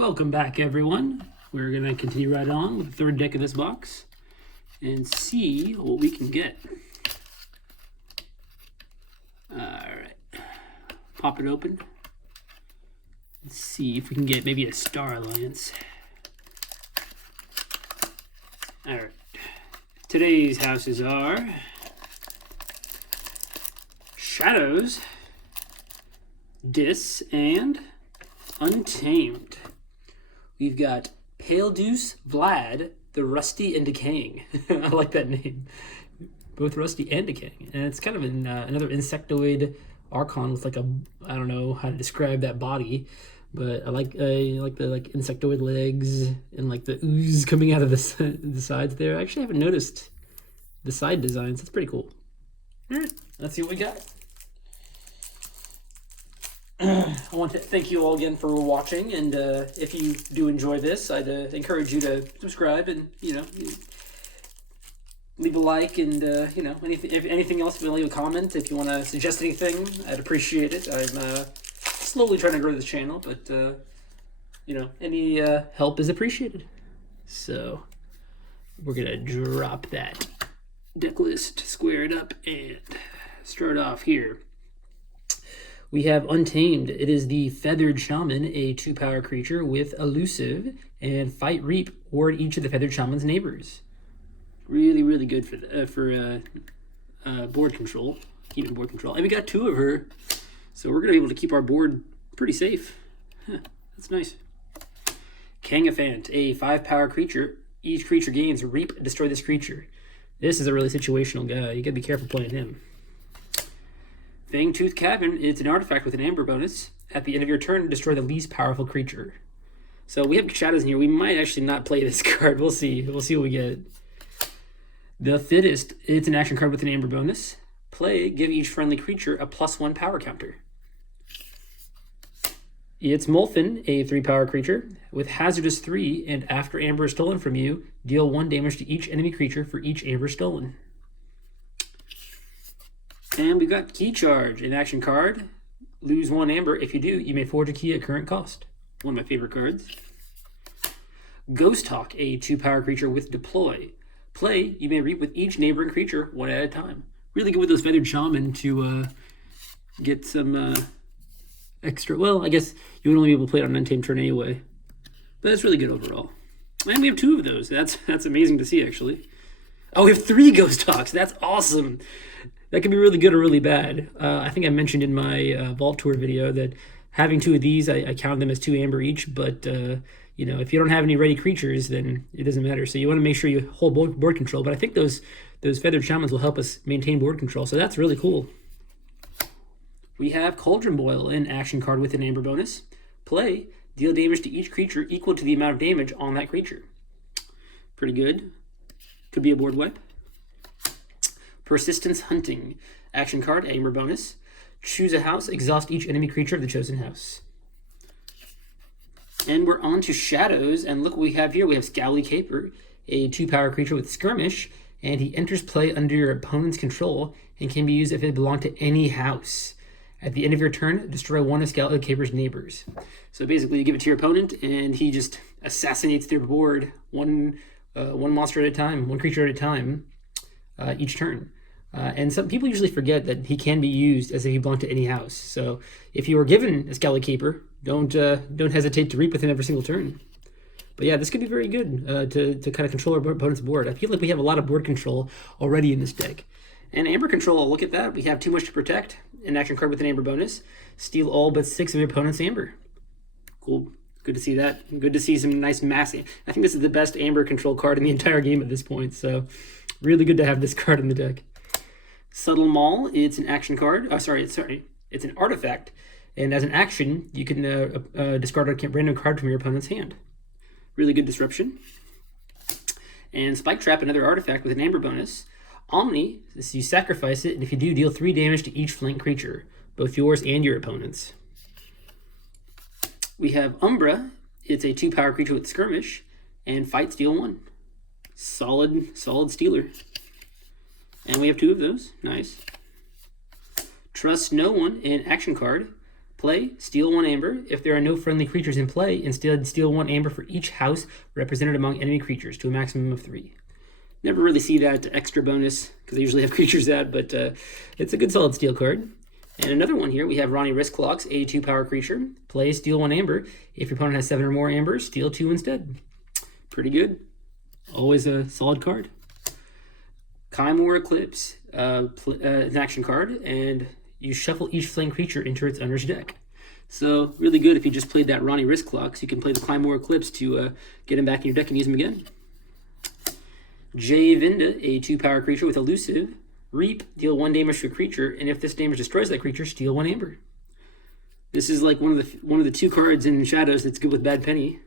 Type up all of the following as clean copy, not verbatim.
Welcome back, everyone. We're going to continue right on with the third deck of this box and see what we can get. Alright, pop it open. Let's see if we can get maybe a Star Alliance. Alright, today's houses are Shadows, Dis, and Untamed. We've got Pale Deuce, Vlad, the Rusty and Decaying. I like that name. Both Rusty and Decaying. And it's kind of another insectoid Archon with like a, I don't know how to describe that body, but I like the insectoid legs and like the ooze coming out of the sides there. I actually haven't noticed the side designs. That's pretty cool. All right, let's see what we got. I want to thank you all again for watching, and if you do enjoy this, I'd encourage you to subscribe and, leave a like, and, if anything else, if you want to leave a comment, if you want to suggest anything, I'd appreciate it. I'm slowly trying to grow this channel, but, any help is appreciated. So, we're going to drop that deck list, square it up, and start off here. We have Untamed. It is the Feathered Shaman, a 2-power creature with Elusive and Fight Reap, ward each of the Feathered Shaman's neighbors. Really, really good for board control, keeping board control. And we got 2 of her, so we're going to be able to keep our board pretty safe. That's nice. Kangafant, a 5-power creature. Each creature gains Reap, destroy this creature. This is a really situational guy. You got to be careful playing him. Fangtooth Cavern, it's an artifact with an Amber bonus. At the end of your turn, destroy the least powerful creature. So we have shadows in here. We might actually not play this card. We'll see. We'll see what we get. The Fittest, it's an action card with an Amber bonus. Play, give each friendly creature a +1 power counter. It's Molfin, a 3-power creature with Hazardous 3, and after Amber is stolen from you, deal 1 damage to each enemy creature for each Amber stolen. And we've got Key Charge, an action card. Lose 1 Amber. If you do, you may forge a key at current cost. One of my favorite cards. Ghost Hawk, a 2-power creature with Deploy. Play, you may reap with each neighboring creature 1 at a time. Really good with those Feathered Shaman to get some extra. Well, I guess you would only be able to play it on an Untamed turn anyway. But that's really good overall. And we have 2 of those. That's amazing to see, actually. Oh, we have 3 Ghost Hawks. That's awesome. That can be really good or really bad. I think I mentioned in my Vault Tour video that having 2 of these, I count them as 2 Amber each, but if you don't have any ready creatures, then it doesn't matter. So you want to make sure you hold board control, but I think those Feathered Shamans will help us maintain board control, so that's really cool. We have Cauldron Boil, an action card with an Amber bonus. Play, deal damage to each creature equal to the amount of damage on that creature. Pretty good. Could be a board wipe. Persistence Hunting, action card, Amber bonus. Choose a house, exhaust each enemy creature of the chosen house. And we're on to Shadows, and look what we have here. We have Scowly Caper, a 2-power creature with Skirmish, and he enters play under your opponent's control and can be used if it belongs to any house. At the end of your turn, destroy 1 of Scowly Caper's neighbors. So basically, you give it to your opponent, and he just assassinates their board one monster at a time, 1 creature at a time, each turn. And some people usually forget that he can be used as if he belonged to any house. So if you were given a Scowly Caper, don't hesitate to reap with him every single turn. But yeah, this could be very good to kind of control our opponent's board. I feel like we have a lot of board control already in this deck. And Amber control, look at that. We have Too Much to Protect, an action card with an Amber bonus. Steal all but 6 of your opponent's Amber. Cool. Good to see that. Good to see some nice massing. I think this is the best Amber control card in the entire game at this point. So really good to have this card in the deck. Subtle Maul, it's an action card. It's an artifact. And as an action, you can discard a random card from your opponent's hand. Really good disruption. And Spike Trap, another artifact with an Amber bonus. Omni, you sacrifice it, and if you do, deal 3 damage to each flank creature, both yours and your opponent's. We have Umbra. It's a 2-power creature with Skirmish, and Fight, steal 1. Solid stealer. And we have 2 of those. Nice. Trust No One, an action card. Play, steal 1 amber. If there are no friendly creatures in play, instead steal 1 amber for each house represented among enemy creatures to a maximum of 3. Never really see that extra bonus because they usually have creatures out, but it's a good solid steal card. And another one here, we have Ronnie Wristclocks, a 2-power creature. Play, steal 1 amber. If your opponent has 7 or more ambers, steal 2 instead. Pretty good. Always a solid card. Keyforge Eclipse, an action card, and you shuffle each flying creature into its owner's deck. So really good if you just played that Ronnie Wristclocks. You can play the Keyforge Eclipse to get him back in your deck and use him again. Jay Vinda, a 2-power creature with elusive. Reap, deal 1 damage to a creature, and if this damage destroys that creature, steal 1 amber. This is like one of the 2 cards in Shadows that's good with Bad Penny.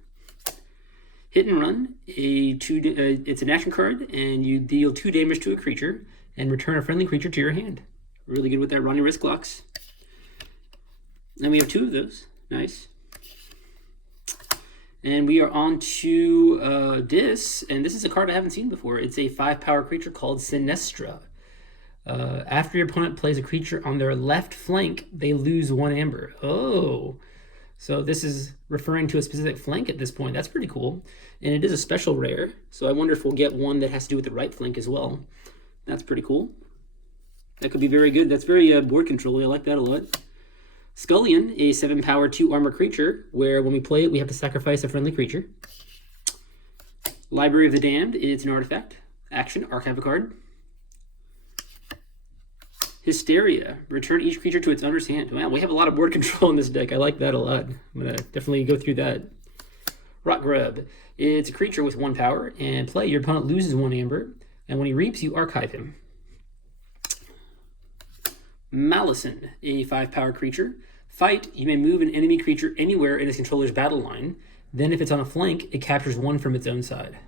Hit and Run, it's an action card, and you deal 2 damage to a creature and return a friendly creature to your hand. Really good with that Ronnie Wristclocks. Then we have 2 of those. Nice. And we are on to this, and this is a card I haven't seen before. It's a 5-power creature called Sinestra. After your opponent plays a creature on their left flank, they lose 1 amber. Oh, so this is referring to a specific flank at this point. That's pretty cool. And it is a special rare, so I wonder if we'll get one that has to do with the right flank as well. That's pretty cool. That could be very good. That's very board control. I like that a lot. Scullion, a 7-power 2-armor creature, where when we play it, we have to sacrifice a friendly creature. Library of the Damned, it's an artifact. Action, archive a card. Hysteria, return each creature to its owner's hand. Wow, we have a lot of board control in this deck. I like that a lot. I'm going to definitely go through that. Rot Grub, it's a creature with 1 power, and play, your opponent loses 1 amber, and when he reaps, you archive him. Malison, a 5-power creature. Fight, you may move an enemy creature anywhere in its controller's battle line. Then if it's on a flank, it captures 1 from its own side.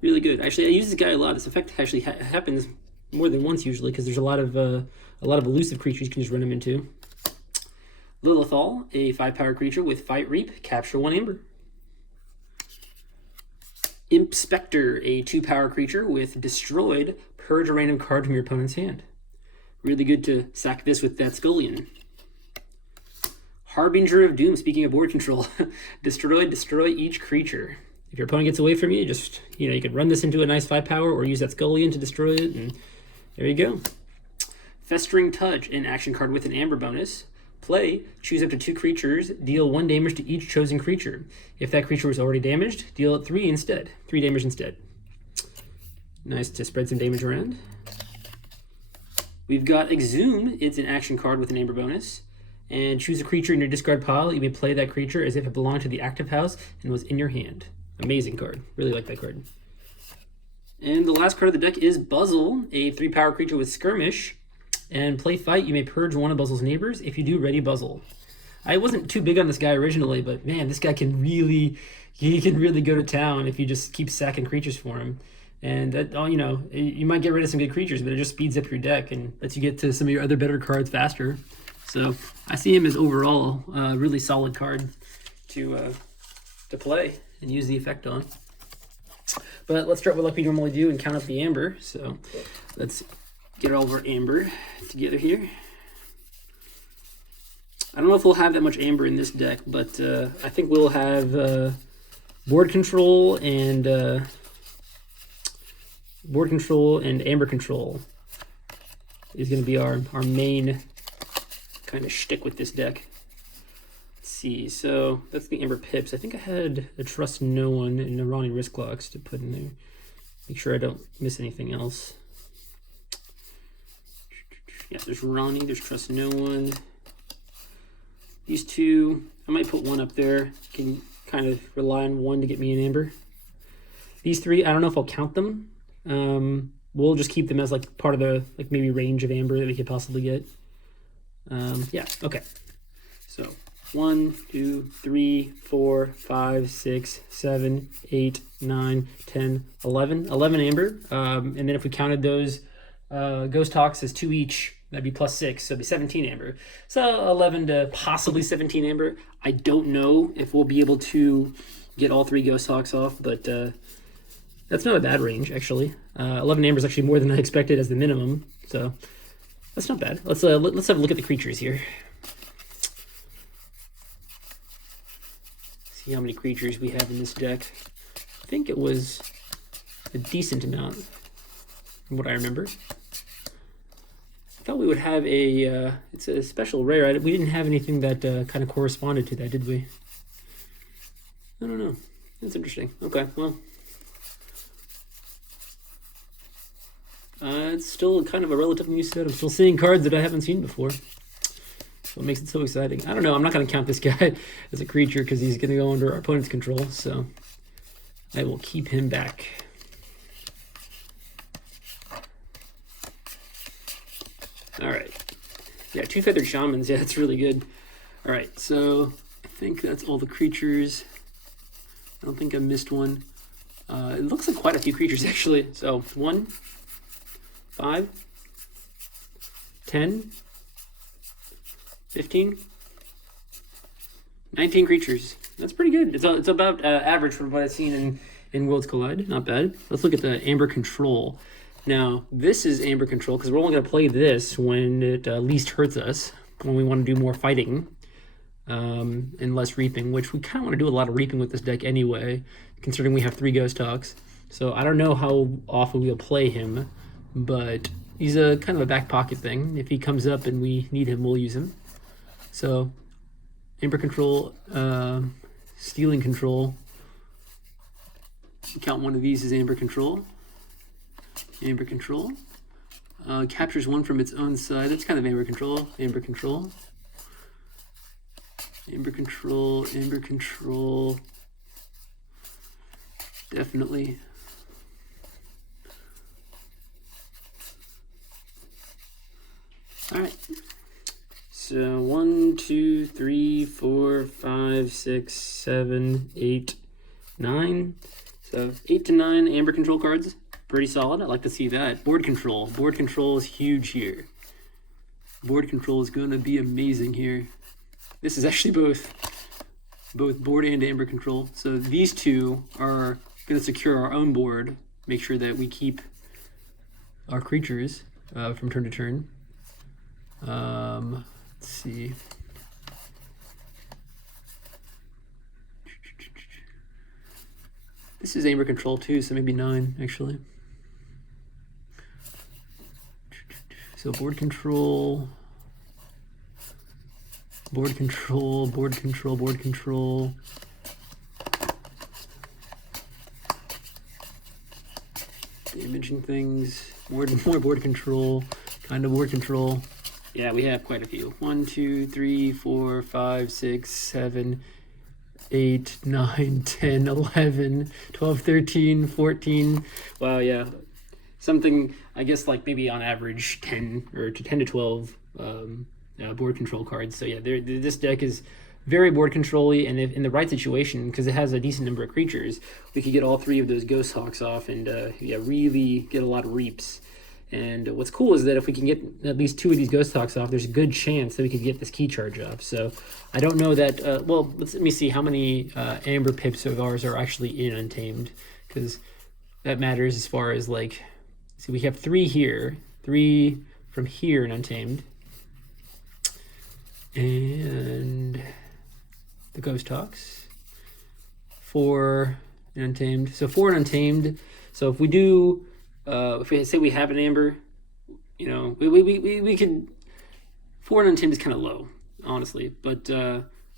Really good. Actually, I use this guy a lot. This effect actually happens more than once usually, because there's a lot of elusive creatures you can just run them into. Lilithal, a 5-power creature with Fight Reap, capture 1 amber. Imp Spectre, a 2-power creature with Destroyed, purge a random card from your opponent's hand. Really good to sack this with that Scullion. Harbinger of Doom, speaking of board control. destroy each creature. If your opponent gets away from you, just, you could run this into a nice 5-power or use that Scullion to destroy it, and there you go. Festering Touch, an action card with an amber bonus. Play, choose up to 2 creatures, deal 1 damage to each chosen creature. If that creature was already damaged, deal it 3 damage instead. Nice to spread some damage around. We've got Exhume, it's an action card with an amber bonus. And choose a creature in your discard pile. You may play that creature as if it belonged to the active house and was in your hand. Amazing card. Really like that card. And the last card of the deck is Buzzle, a 3-power creature with Skirmish. And play Fight, you may purge 1 of Buzzle's neighbors. If you do, ready Buzzle. I wasn't too big on this guy originally, but man, this guy can really go to town if you just keep sacking creatures for him. And that, you might get rid of some good creatures, but it just speeds up your deck and lets you get to some of your other better cards faster. So I see him as overall a really solid card to play and use the effect on. But let's start with like we normally do and count up the amber. So let's get all of our amber together here. I don't know if we'll have that much amber in this deck, but I think we'll have board control and amber control is going to be our main kind of shtick with this deck. Let's see, so that's the amber pips. I think I had a Trust No One and a Ronnie Wristclocks to put in there. Make sure I don't miss anything else. Yeah, there's Ronnie, there's Trust No One. These 2, I might put 1 up there. Can kind of rely on 1 to get me an amber. These 3, I don't know if I'll count them. We'll just keep them as like part of the maybe range of amber that we could possibly get. Yeah, okay. So 1, 2, 3, 4, 5, 6, 7, 8, 9, 10, 11. 11 amber. And then if we counted those Ghost Hawks as 2 each, that'd be plus 6, so it'd be 17 amber. So 11 to possibly 17 amber. I don't know if we'll be able to get all 3 Ghost Hawks off, but that's not a bad range, actually. 11 amber is actually more than I expected as the minimum, so that's not bad. Let's have a look at the creatures here. see how many creatures we have in this deck. I think it was a decent amount, from what I remember. I thought we would have a, it's a special rare. We didn't have anything that kind of corresponded to that, did we? I don't know. That's interesting. Okay, well. It's still kind of a relatively new set. I'm still seeing cards that I haven't seen before. So it makes it so exciting. I don't know. I'm not going to count this guy as a creature because he's going to go under our opponent's control. So I will keep him back. All right. Yeah, 2 feathered shamans. Yeah, that's really good. All right. So I think that's all the creatures. I don't think I missed one. It looks like quite a few creatures, actually. So 1, 5, 10, 15, 19 creatures. That's pretty good. It's about average from what I've seen in Worlds Collide. Not bad. Let's look at the Amber Control. Now, this is Amber Control because we're only going to play this when it least hurts us, when we want to do more fighting and less reaping, which we kind of want to do a lot of reaping with this deck anyway, considering we have 3 Ghost Talks. So I don't know how often we'll play him, but he's a kind of a back pocket thing. If he comes up and we need him, we'll use him. So Amber Control, Stealing Control. Count one of these as Amber Control. Amber Control. Captures 1 from its own side. That's kind of Amber Control. Amber Control. Amber Control. Amber Control. Definitely. All right. So 1, 2, 3, 4, 5, 6, 7, 8, 9. So 8 to 9 Amber Control cards. Pretty solid. I'd like to see that. Board Control. Board Control is huge here. Board Control is going to be amazing here. This is actually both board and Amber Control. So these two are going to secure our own board. Make sure that we keep our creatures from turn to turn. Let's see. This is Amber Control too, so maybe 9 actually. So board control, board control, board control, board control. Damaging things, more board control, kind of board control. Yeah, we have quite a few. 1, 2, 3, 4, 5, 6, 7, 8, 9, 10, 11, 12, 13, 14. Wow, yeah. Something, I guess, like maybe on average 10 to 12 board control cards. So yeah, this deck is very board control-y, and if in the right situation, because it has a decent number of creatures, we could get all 3 of those Ghost Hawks off and yeah, really get a lot of reaps. And what's cool is that if we can get at least 2 of these Ghost Hawks off, there's a good chance that we could get this key charge off. So I don't know that, well, let me see how many Amber Pips of ours are actually in Untamed, because that matters as far as, like, see, we have 3 here, 3 from here in Untamed, and the Ghost Hawks, 4 in Untamed. So 4 in Untamed. So if we do... if we say we have an Amber, you know, we could... 4 in Untamed is kind of low, honestly. But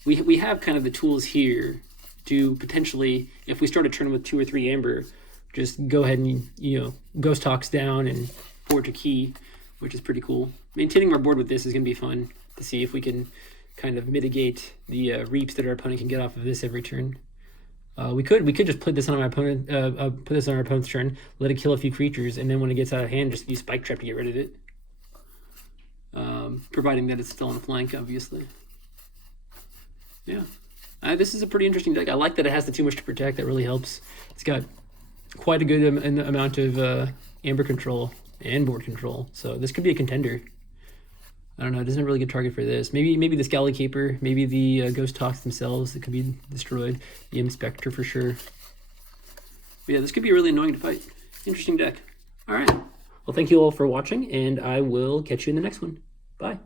we have kind of the tools here to potentially, if we start a turn with 2 or 3 Amber, just go ahead and, you know, Ghost Hawks down and board to key, which is pretty cool. Maintaining our board with this is going to be fun to see if we can kind of mitigate the reaps that our opponent can get off of this every turn. We could just put this on our opponent, put this on our opponent's turn, let it kill a few creatures, and then when it gets out of hand, just use Spike Trap to get rid of it. Providing that it's still on the flank, obviously. Yeah, this is a pretty interesting deck. I like that it has the Too Much to Protect. That really helps. It's got quite a good amount of Amber Control and board control, so this could be a contender. I don't know, it doesn't have a really good target for this. Maybe the Scally Caper, maybe the Ghost Hawks themselves that could be destroyed. The Inspector for sure. But yeah, this could be really annoying to fight. Interesting deck. All right. Well, thank you all for watching, and I will catch you in the next one. Bye.